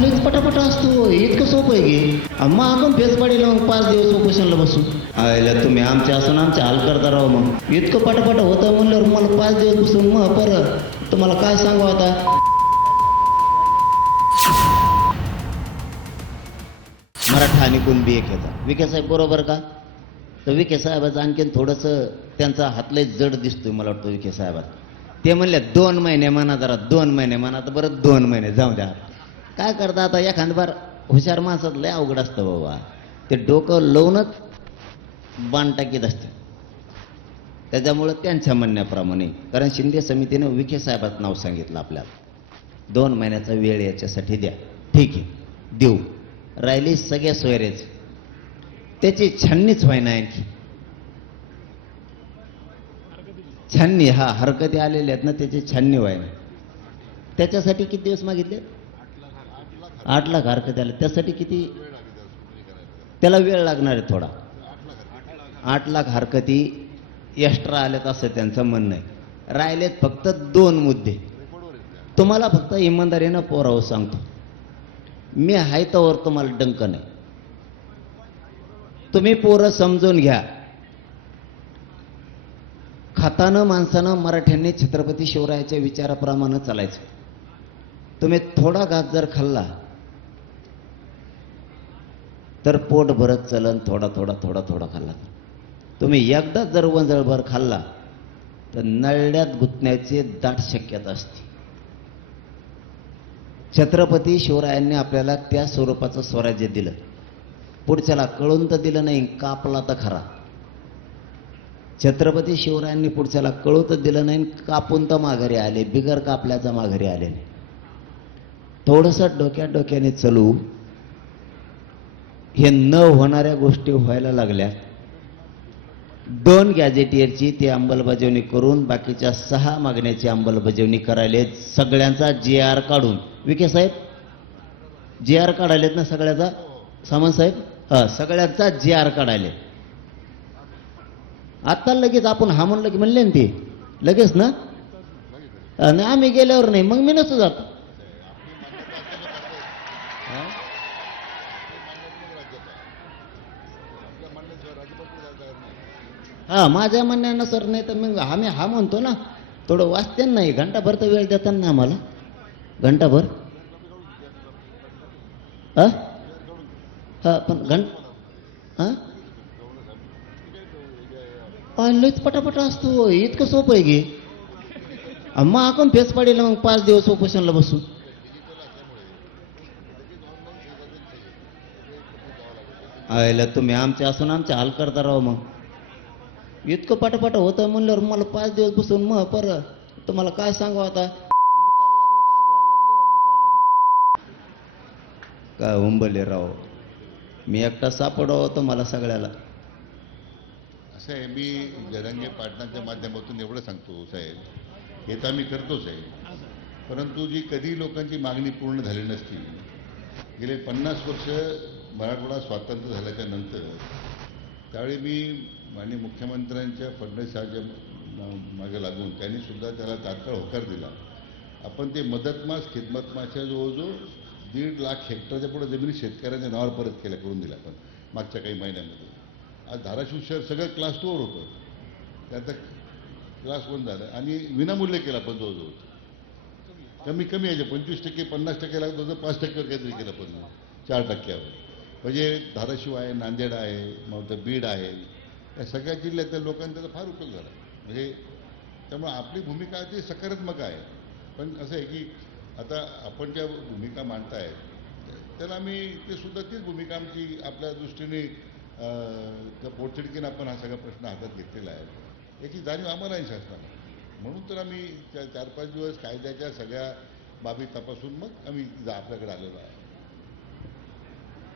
लईच पटापटा असतो इतकं सोपं आहे की मग आपण फेसपाडीला मग 5 दिवस उपोषणला बसू. आयला तुम्ही आमच्या असून आमच्या हाल करता राव. मग इतकं पटापट होतं म्हणल्यावर मला 5 दिवस बसून मग परत तुम्हाला काय सांगू आता. मराठा आणि कुणबी एक येतात. विखे साहेब बरोबर का? तर विखे साहेबाचं आणखीन थोडंसं त्यांचा हातलंय जड दिसतोय मला वाटतं विखे साहेबात. ते म्हणले 2 महिने म्हणा, जरा 2 महिने म्हणा, तर बरं 2 महिने जाऊ द्या. काय करता आता एखाद बार हुशार माणसात लय अवघड असतं बाबा. ते डोकं लावूनच बाण टाकीत असते. त्याच्यामुळं त्यांच्या म्हणण्याप्रमाणे, कारण शिंदे समितीनं विखे साहेबाचं नाव सांगितलं आपल्याला. 2 महिन्याचा वेळ याच्यासाठी द्या. ठीक आहे देऊ. राहिली सगळ्या सोयरेच, त्याची छाननीच व्हायना आणखी. छाननी, हा हरकती आलेल्या आहेत ना, त्याची छाननी व्हायना. त्याच्यासाठी किती दिवस मागितले? 8 लाख हरकती आले. त्यासाठी किती? त्याला वेळ लागणार आहे थोडा. 8 लाख हरकती एक्स्ट्रा आल्यात असं त्यांचं म्हणणं आहे. राहिलेत फक्त 2 मुद्दे. तुम्हाला फक्त इमानदारीनं पोरावं सांगतो, मी आहे तोवर तुम्हाला डंक नाही. तुम्ही पोरं समजून घ्या. खातानं माणसानं मराठ्यांनी छत्रपती शिवरायाच्या विचाराप्रमाणे चालायचं. तुम्ही थोडा घास जर खाल्ला तर पोट भरत चलन. थोडा थोडा थोडा थोडा खाल्ला. तुम्ही एकदा जर वंजळभर खाल्ला तर नळड्यात गुंतण्याची दाट शक्यता असते. छत्रपती शिवरायांनी आपल्याला त्या स्वरूपाचं स्वराज्य दिलं. पुढच्याला कळून तर दिलं नाही, कापला तर खरा. छत्रपती शिवरायांनी पुढच्याला कळू तर दिलं नाही, कापून तर माघारी आले. बिगर कापल्याचा माघारी आले नाही. थोडंसं डोक्याने चलू. हे न होणाऱ्या गोष्टी व्हायला लागल्या. 2 गॅजेटियरची ती अंमलबजावणी करून बाकीच्या 6 मागण्याची अंमलबजावणी करायले. सगळ्यांचा GR काढून. विखे साहेब GR काढायलेत ना सगळ्याचा? सामंत साहेब हा, सगळ्यांचा GR काढायले. आता लगेच आपण हा म्हणलं की म्हणले ना ते लगेच ना. आणि आम्ही गेल्यावर नाही, मग मी नसतो जात. हा, माझ्या म्हणण्यानुसार नाही तर मग आम्ही हा म्हणतो ना. थोडं वाचते नाही, घंटाभर तर वेळ देतात ना आम्हाला. घंटाभर हा पण लईच पटापटा असतो इतकं सोपं आहे की मग आपण फेसपाडीला मग 5 दिवस उपोषणला बसू. आयला तुम्ही आमच्या असून आमच्या हाल करता राव. मग इतकं पटापट होतं म्हणल्यावर मला 5 दिवस बसून मग परत तुम्हाला काय सांगू आता. काय उंबले राव, मी एकटा सापडावं होतं मला सगळ्याला. असं आहे, मी जरांगे पाटणाच्या माध्यमातून एवढं सांगतो साहेब, हे तर आम्ही करतोच आहे, परंतु जी कधी लोकांची मागणी पूर्ण झाली नसती. गेले 50 वर्ष मराठवाडा स्वातंत्र्य झाल्याच्या नंतर त्यावेळी मी माननीय मुख्यमंत्र्यांच्या फडणवीसांच्या मागे लागून त्यांनी सुद्धा त्याला तात्काळ होकार दिला. आपण ते मदतमास खिदमतमासच्या जवळजवळ 1.5 लाख हेक्टरच्या पुढे जमिनी शेतकऱ्यांच्या नावावर परत केल्या, करून दिल्या आपण मागच्या काही महिन्यामध्ये. आज धाराशिव शहर सगळं क्लास 2 वर होतं, त्यात क्लास 1 झालं आणि विनामूल्य केलं आपण जवळजवळ. कमी यायचे 25%, 50% लागत होतं, 5%वर काहीतरी केलं पण 4%वर. म्हणजे धाराशिव आहे, नांदेड आहे, मग बीड आहे, या सगळ्या जिल्ह्यातल्या लोकांचा त्याचा फार उपयोग झाला. म्हणजे त्यामुळे आपली भूमिका ती सकारात्मक आहे. पण असं आहे की आता आपण ज्या भूमिका मांडताय त्याला आम्ही ते सुद्धा तीच भूमिका आमची आपल्या दृष्टीने त्या पोटतिडकीनं आपण हा सगळा प्रश्न हातात घेतलेला आहे, याची जाणीव आम्हालाही शासनाला. म्हणून तर आम्ही 4-5 दिवस कायद्याच्या सगळ्या बाबी तपासून मग आम्ही आपल्याकडे आलेलो आहे.